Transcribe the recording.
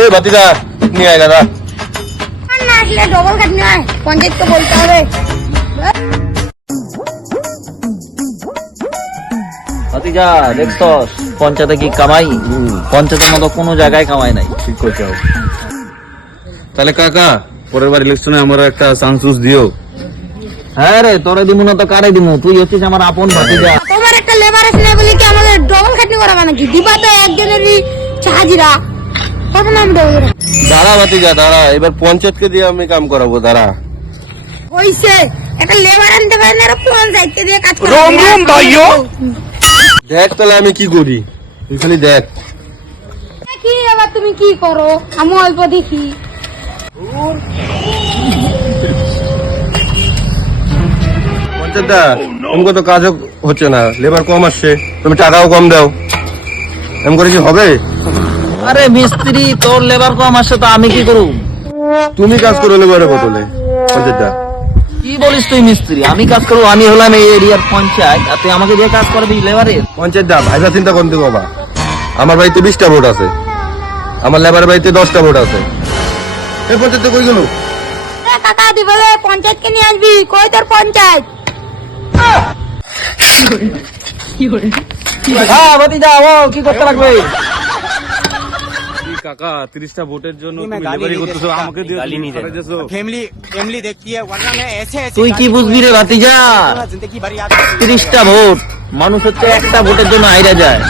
এই ভাতিজা নিয়ে আয় দাদা। না আসলে ডবল খাটনি হয়, পঞ্চায়েতকে বলতে হবে। ভাতিজা দেখছস পঞ্চায়েতে কি কামাই? পঞ্চায়েতের মতো কোনো জায়গায় কামাই নাই। ঠিক করছো। তাহলে কাকা পরের বার ইলেকশনে আমরা একটা চান্স দিও। হ্যাঁ রে, তোরে দিমু না তো কারে দিমু? তুই হচ্ছিস আমার আপন ভাতিজা। তোমার একটা লেবার আছে না বলে কি আমাদের ডবল খাটনি করাবা নাকি? দিবা তো একজনেরই হাজিরা, তখন আমি ডবল। দাঁড়া ভাতিজা দাঁড়া, এবার পঞ্চায়েতকে দিয়ে আমি কাম করাবো। দাঁড়া হইছে একটা লেবার আনতে পারে না, আর পঞ্চায়েতকে দিয়ে কাজ করে। দেখ তাহলে আমি কি করি, তুই খালি দেখ। কি এবার তুমি কি করো, আমি অল্প দেখি। পঞ্চায়েতদা তোমাকে তো কাজও হচ্ছে না, লেবার কম আসছে, তুমি টাকাও কম দাও, এমন করে কি হবে? আরে মিস্ত্রি, তোর লেবার কম আসছে তো আমি কি করব? তুমি কাজ করো লেবারের বদলে। পঞ্চায়েতদা কি বলিস তুই মিস্ত্রি? আমি কাজ করবো? আমি হলাম এই এরিয়ার পঞ্চায়েত, আর তুই আমাকে দিয়ে কাজ করবি লেবারের? পঞ্চায়েতদা ভাইবা চিন্তা করতে বাবা, আমার বাড়িতে 20টা ভোট আছে, আমার লেবারের বাড়িতে 10টা ভোট আছে। এই পঞ্চায়েত কই গেল? কাকা দি বলে পঞ্চায়েতকে নিয়ে আসবি, কই তোর পঞ্চায়েত? হ্যাঁ ভাতিজা, ও কি করতে লাগবে? কাকা 30টা ভোটের জন্য তুমি লেবারি করতেছো, আমাকে দিয়ে দিছো। फैमिली देखती है वरना मैं ऐसे ऐसे তুই কি বুঝবি রে ভাতিজা? जिंदगी भर याद 30টা ভোট, মানুষ হচ্ছে একটা ভোটের জন্য হাইরা যায়।